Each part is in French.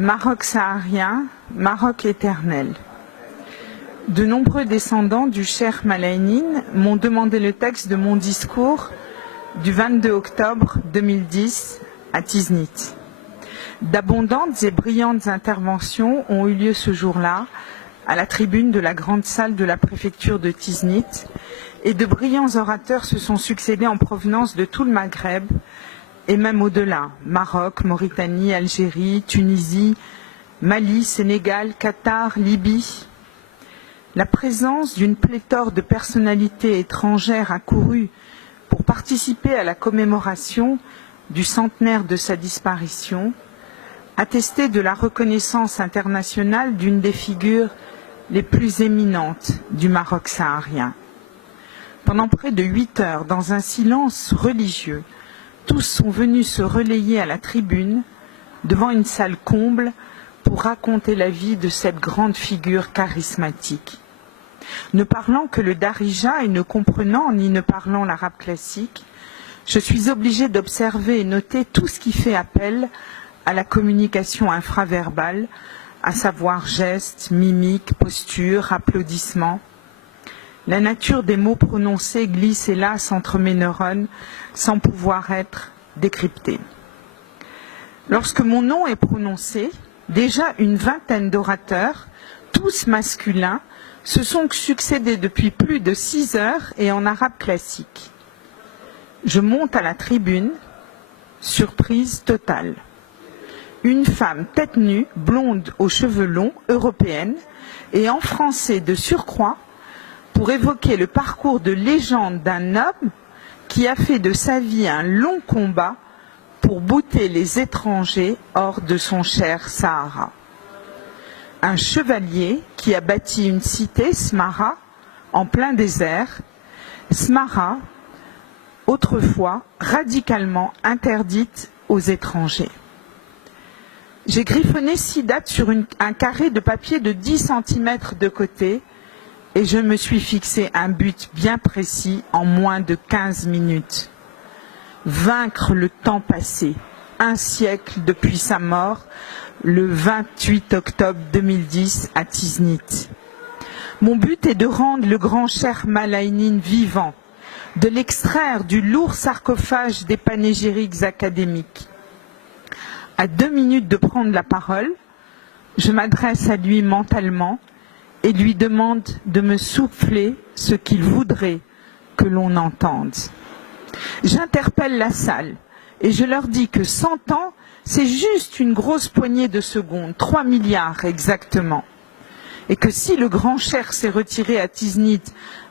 Maroc saharien, Maroc éternel. De nombreux descendants du Cheikh Malaynine m'ont demandé le texte de mon discours du 22 octobre 2010 à Tiznit. D'abondantes et brillantes interventions ont eu lieu ce jour-là à la tribune de la grande salle de la préfecture de Tiznit et de brillants orateurs se sont succédés en provenance de tout le Maghreb et même au-delà, Maroc, Mauritanie, Algérie, Tunisie, Mali, Sénégal, Qatar, Libye. La présence d'une pléthore de personnalités étrangères accourues pour participer à la commémoration du centenaire de sa disparition attestait de la reconnaissance internationale d'une des figures les plus éminentes du Maroc saharien. Pendant près de 8 heures, dans un silence religieux, tous sont venus se relayer à la tribune, devant une salle comble, pour raconter la vie de cette grande figure charismatique. Ne parlant que le darija et ne comprenant ni ne parlant l'arabe classique, je suis obligée d'observer et noter tout ce qui fait appel à la communication infraverbale, à savoir gestes, mimiques, postures, applaudissements. La nature des mots prononcés glisse hélas entre mes neurones sans pouvoir être décryptée. Lorsque mon nom est prononcé, déjà une vingtaine d'orateurs, tous masculins, se sont succédés depuis plus de 6 heures et en arabe classique. Je monte à la tribune, surprise totale. Une femme tête nue, blonde aux cheveux longs, européenne, et en français de surcroît, pour évoquer le parcours de légende d'un homme qui a fait de sa vie un long combat pour bouter les étrangers hors de son cher Sahara. Un chevalier qui a bâti une cité, Smara, en plein désert, Smara, autrefois radicalement interdite aux étrangers. J'ai griffonné 6 dates sur un carré de papier de 10 cm de côté et je me suis fixé un but bien précis en moins de 15 minutes. Vaincre le temps passé, 1 siècle depuis sa mort, le 28 octobre 2010 à Tiznit. Mon but est de rendre le grand Cheikh Malaynine vivant, de l'extraire du lourd sarcophage des panégyriques académiques. À 2 minutes de prendre la parole, je m'adresse à lui mentalement et lui demande de me souffler ce qu'il voudrait que l'on entende. J'interpelle la salle et je leur dis que 100 ans, c'est juste une grosse poignée de secondes, 3 milliards exactement. Et que si le grand cheikh s'est retiré à Tiznit,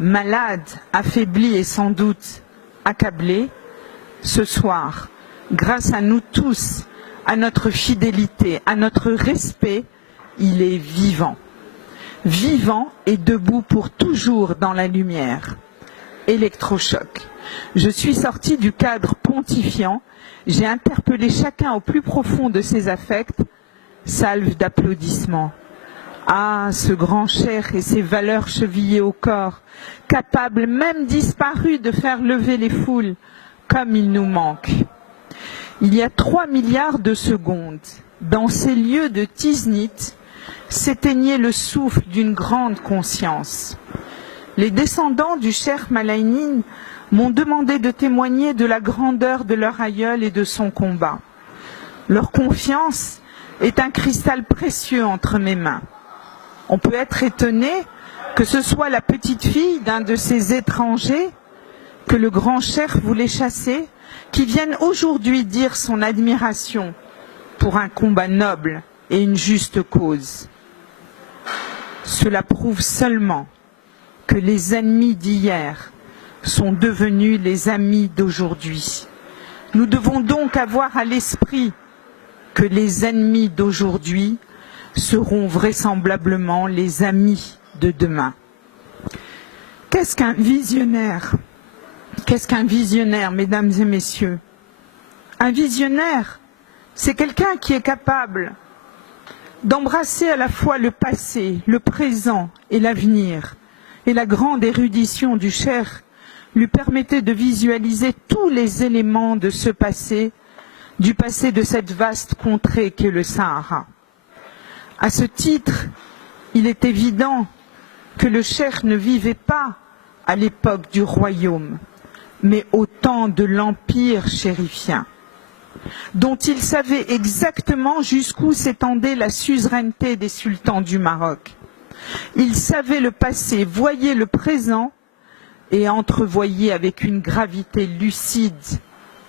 malade, affaibli et sans doute accablé, ce soir, grâce à nous tous, à notre fidélité, à notre respect, il est vivant. Vivant et debout pour toujours dans la lumière. Électrochoc. Je suis sortie du cadre pontifiant, j'ai interpellé chacun au plus profond de ses affects, salve d'applaudissements. Ah, ce grand cheikh et ses valeurs chevillées au corps, capable même disparu de faire lever les foules, comme il nous manque. Il y a 3 milliards de secondes, dans ces lieux de Tiznit, s'éteignait le souffle d'une grande conscience. Les descendants du Cheikh Malaynine m'ont demandé de témoigner de la grandeur de leur aïeul et de son combat. Leur confiance est un cristal précieux entre mes mains. On peut être étonné que ce soit la petite fille d'un de ces étrangers que le grand cheikh voulait chasser, qui vienne aujourd'hui dire son admiration pour un combat noble et une juste cause. Cela prouve seulement que les ennemis d'hier sont devenus les amis d'aujourd'hui. Nous devons donc avoir à l'esprit que les ennemis d'aujourd'hui seront vraisemblablement les amis de demain. Qu'est-ce qu'un visionnaire? Qu'est-ce qu'un visionnaire, mesdames et messieurs? Un visionnaire, c'est quelqu'un qui est capable d'embrasser à la fois le passé, le présent et l'avenir. Et la grande érudition du cheikh lui permettait de visualiser tous les éléments de ce passé, du passé de cette vaste contrée qu'est le Sahara. À ce titre, il est évident que le cheikh ne vivait pas à l'époque du royaume, mais au temps de l'empire chérifien, dont il savait exactement jusqu'où s'étendait la suzeraineté des sultans du Maroc. Il savait le passé, voyait le présent et entrevoyait avec une gravité lucide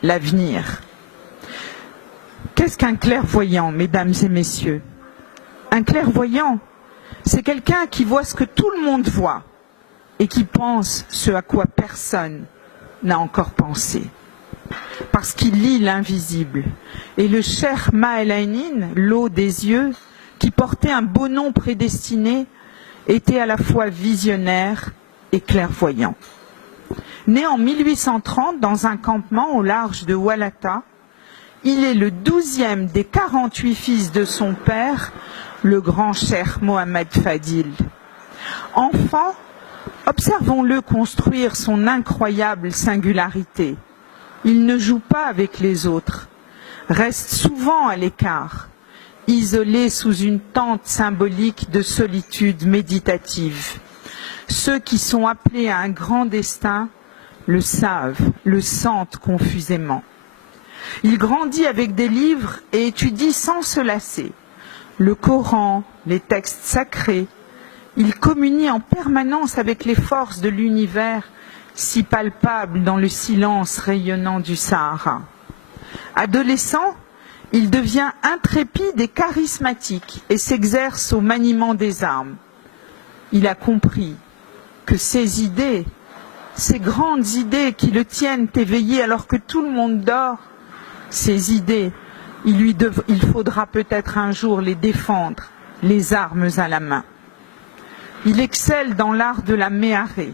l'avenir. Qu'est-ce qu'un clairvoyant, mesdames et messieurs? Un clairvoyant, c'est quelqu'un qui voit ce que tout le monde voit et qui pense ce à quoi personne n'a encore pensé. Parce qu'il lit l'invisible. Et le cheikh Ma'el-Ainin, l'eau des yeux, qui portait un beau nom prédestiné, était à la fois visionnaire et clairvoyant. Né en 1830 dans un campement au large de Walata, il est le 12e des 48 fils de son père, le grand cheikh Mohammed Fadil. Enfant, observons-le construire son incroyable singularité. Il ne joue pas avec les autres, reste souvent à l'écart, isolé sous une tente symbolique de solitude méditative. Ceux qui sont appelés à un grand destin le savent, le sentent confusément. Il grandit avec des livres et étudie sans se lasser le Coran, les textes sacrés. Il communie en permanence avec les forces de l'univers, si palpables dans le silence rayonnant du Sahara. Adolescent, il devient intrépide et charismatique et s'exerce au maniement des armes. Il a compris que ces idées, ces grandes idées qui le tiennent éveillé alors que tout le monde dort, ces idées, il faudra peut-être un jour les défendre, les armes à la main. Il excelle dans l'art de la méharé.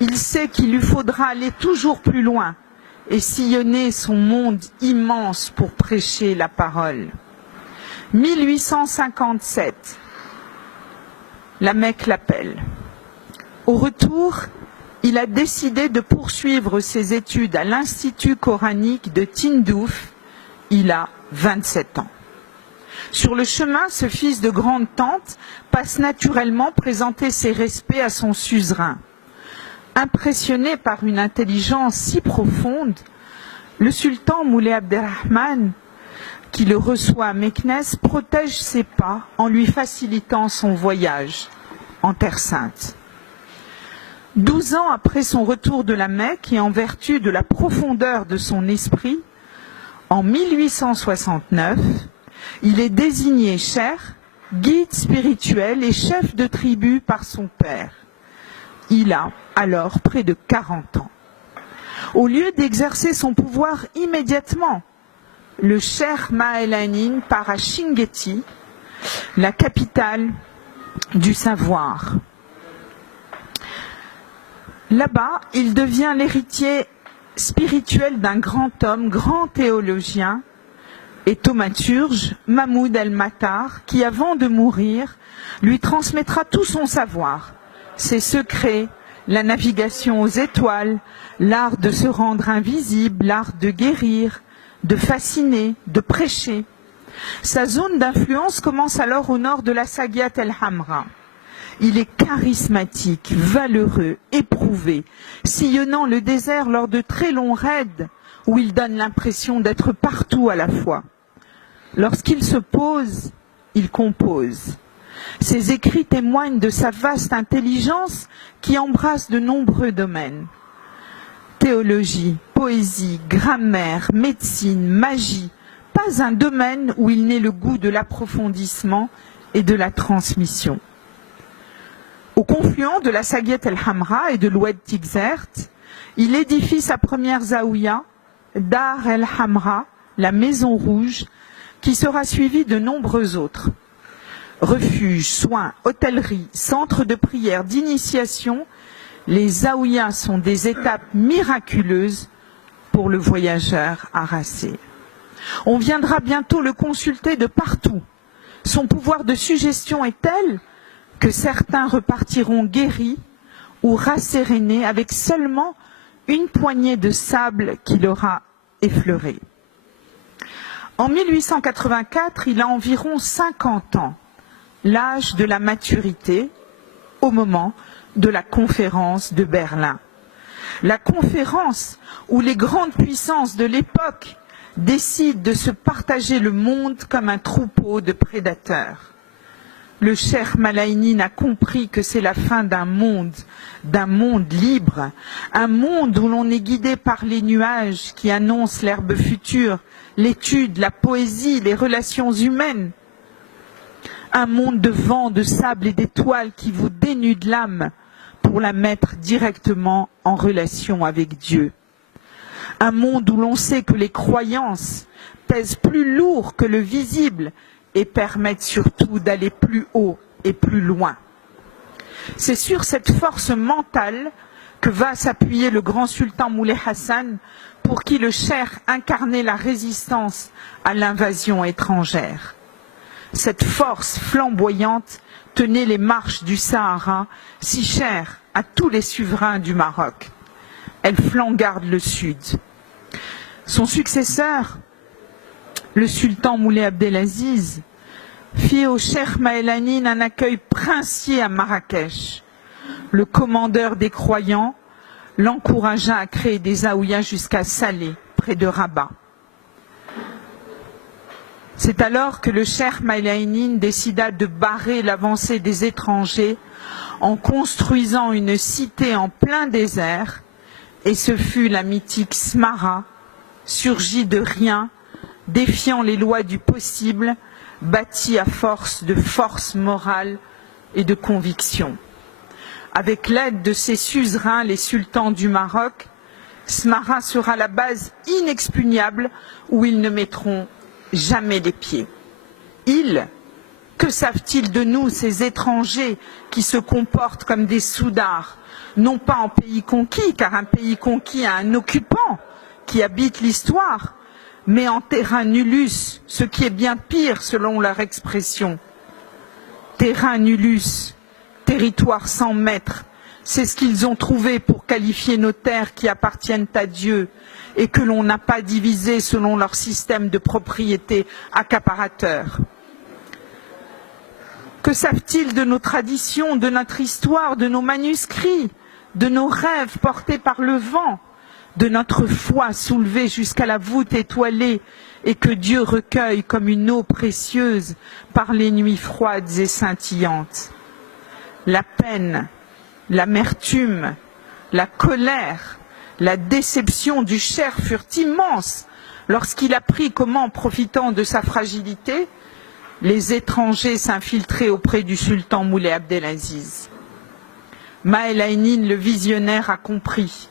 Il sait qu'il lui faudra aller toujours plus loin et sillonner son monde immense pour prêcher la parole. 1857, la Mecque l'appelle. Au retour, il a décidé de poursuivre ses études à l'Institut coranique de Tindouf. Il a 27 ans. Sur le chemin, ce fils de grande tante passe naturellement présenter ses respects à son suzerain. Impressionné par une intelligence si profonde, le sultan Moulay Abderrahman, qui le reçoit à Meknès, protège ses pas en lui facilitant son voyage en Terre Sainte. 12 ans après son retour de la Mecque et en vertu de la profondeur de son esprit, en 1869, il est désigné cheikh, guide spirituel et chef de tribu par son père. Il a alors près de 40 ans. Au lieu d'exercer son pouvoir immédiatement, le cheikh Ma'el-Ainin part à Chinguetti, la capitale du savoir. Là-bas, il devient l'héritier spirituel d'un grand homme, grand théologien et thaumaturge, Mahmoud el-Matar, qui avant de mourir, lui transmettra tout son savoir, ses secrets, la navigation aux étoiles, l'art de se rendre invisible, l'art de guérir, de fasciner, de prêcher. Sa zone d'influence commence alors au nord de la Sagiat el-Hamra. Il est charismatique, valeureux, éprouvé, sillonnant le désert lors de très longs raids où il donne l'impression d'être partout à la fois. Lorsqu'il se pose, il compose. Ses écrits témoignent de sa vaste intelligence qui embrasse de nombreux domaines. Théologie, poésie, grammaire, médecine, magie, pas un domaine où il n'ait le goût de l'approfondissement et de la transmission. Au confluent de la Sagiat el-Hamra et de l'Oued Tigzert, il édifie sa première zaouïa, Dar el-Hamra, la Maison Rouge, qui sera suivie de nombreux autres. Refuges, soins, hôtellerie, centres de prière, d'initiation, les zaouïas sont des étapes miraculeuses pour le voyageur harassé. On viendra bientôt le consulter de partout. Son pouvoir de suggestion est tel que certains repartiront guéris ou rassérénés avec seulement une poignée de sable qu'il aura effleuré. En 1884, il a environ 50 ans l'âge de la maturité au moment de la conférence de Berlin. La conférence où les grandes puissances de l'époque décident de se partager le monde comme un troupeau de prédateurs. Le cheikh Malaynine a compris que c'est la fin d'un monde libre, un monde où l'on est guidé par les nuages qui annoncent l'herbe future, l'étude, la poésie, les relations humaines. Un monde de vent, de sable et d'étoiles qui vous dénude l'âme pour la mettre directement en relation avec Dieu. Un monde où l'on sait que les croyances pèsent plus lourd que le visible et permettent surtout d'aller plus haut et plus loin. C'est sur cette force mentale que va s'appuyer le grand sultan Moulay Hassan, pour qui le cheikh incarnait la résistance à l'invasion étrangère. Cette force flamboyante tenait les marches du Sahara, si chères à tous les souverains du Maroc. Elle flancarde le sud. Son successeur, le sultan Moulay Abdelaziz, fit au cheikh Malaynine un accueil princier à Marrakech. Le commandeur des croyants l'encouragea à créer des zaouïas jusqu'à Salé, près de Rabat. C'est alors que le cheikh Malaynine décida de barrer l'avancée des étrangers en construisant une cité en plein désert, et ce fut la mythique Smara, surgie de rien, défiant les lois du possible, bâtie à force de force morale et de conviction. Avec l'aide de ses suzerains, les sultans du Maroc, Smara sera la base inexpugnable où ils ne mettront jamais les pieds. Ils, que savent-ils de nous, ces étrangers qui se comportent comme des soudards, non pas en pays conquis, car un pays conquis a un occupant qui habite l'histoire, mais en terrain nullus, ce qui est bien pire selon leur expression. Terrain nullus, territoire sans maître, c'est ce qu'ils ont trouvé pour qualifier nos terres qui appartiennent à Dieu et que l'on n'a pas divisées selon leur système de propriété accaparateur. Que savent-ils de nos traditions, de notre histoire, de nos manuscrits, de nos rêves portés par le vent, de notre foi soulevée jusqu'à la voûte étoilée et que Dieu recueille comme une eau précieuse par les nuits froides et scintillantes? La peine, l'amertume, la colère, la déception du cheikh furent immenses lorsqu'il apprit comment, profitant de sa fragilité, les étrangers s'infiltraient auprès du sultan Moulay Abdelaziz. Malaynine, le visionnaire, a compris.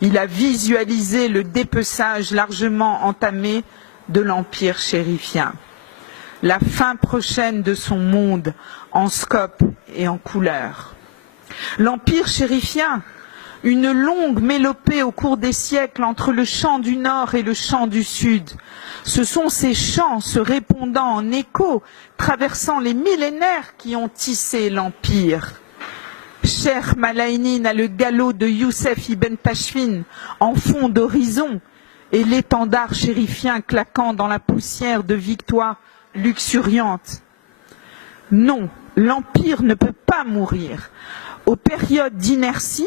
Il a visualisé le dépeçage largement entamé de l'empire chérifien. La fin prochaine de son monde en scope et en couleur. L'empire chérifien, une longue mélopée au cours des siècles entre le champ du nord et le champ du sud. Ce sont ces chants se répondant en écho, traversant les millénaires qui ont tissé l'empire. Cheikh Malaynine a le galop de Youssef ibn Tachfin en fond d'horizon et l'étendard chérifien claquant dans la poussière de victoires luxuriantes. Non, l'empire ne peut pas mourir. Aux périodes d'inertie,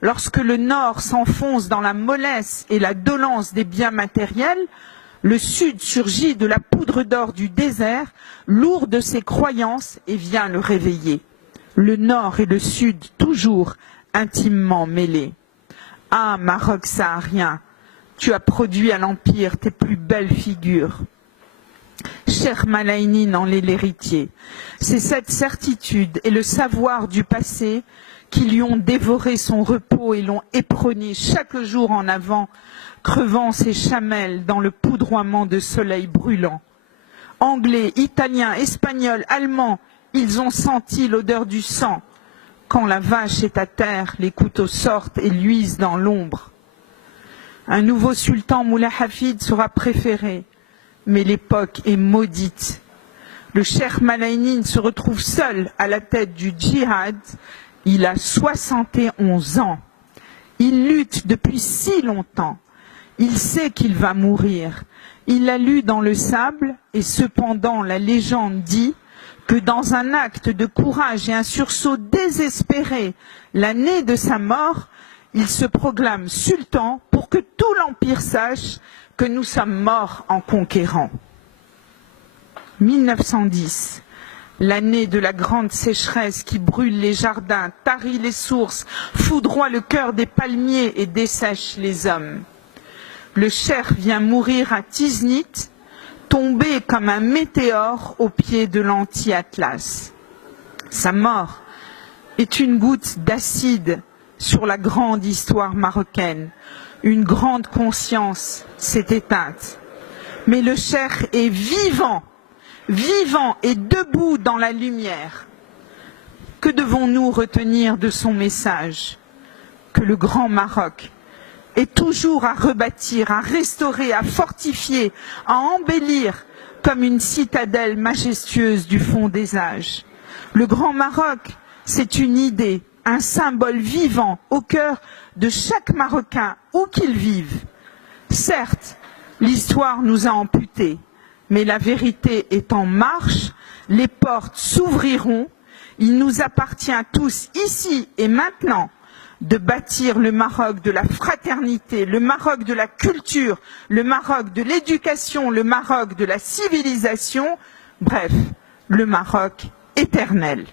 lorsque le nord s'enfonce dans la mollesse et la dolence des biens matériels, le sud surgit de la poudre d'or du désert, lourd de ses croyances, et vient le réveiller. Le nord et le sud toujours intimement mêlés. Ah, Maroc saharien, tu as produit à l'empire tes plus belles figures. Cheikh Malaynine en est l'héritier. C'est cette certitude et le savoir du passé qui lui ont dévoré son repos et l'ont éperonné chaque jour en avant, crevant ses chamelles dans le poudroiement de soleil brûlant. Anglais, Italiens, Espagnols, Allemands, ils ont senti l'odeur du sang. Quand la vache est à terre, les couteaux sortent et luisent dans l'ombre. Un nouveau sultan Moulay Hafid sera préféré, mais l'époque est maudite. Le cheikh Malaynine se retrouve seul à la tête du djihad. Il a 71 ans. Il lutte depuis si longtemps. Il sait qu'il va mourir. Il l'a lu dans le sable et cependant la légende dit que dans un acte de courage et un sursaut désespéré, l'année de sa mort, il se proclame sultan pour que tout l'Empire sache que nous sommes morts en conquérant. 1910, l'année de la grande sécheresse qui brûle les jardins, tarit les sources, foudroie le cœur des palmiers et dessèche les hommes. Le cheikh vient mourir à Tiznit, tombé comme un météore au pied de l'anti-Atlas. Sa mort est une goutte d'acide sur la grande histoire marocaine. Une grande conscience s'est éteinte. Mais le cheikh est vivant, vivant et debout dans la lumière. Que devons-nous retenir de son message? Que le Grand Maroc est toujours à rebâtir, à restaurer, à fortifier, à embellir comme une citadelle majestueuse du fond des âges. Le Grand Maroc, c'est une idée, un symbole vivant au cœur de chaque Marocain, où qu'il vive. Certes, l'histoire nous a amputés, mais la vérité est en marche, les portes s'ouvriront, il nous appartient à tous, ici et maintenant, de bâtir le Maroc de la fraternité, le Maroc de la culture, le Maroc de l'éducation, le Maroc de la civilisation, bref, le Maroc éternel.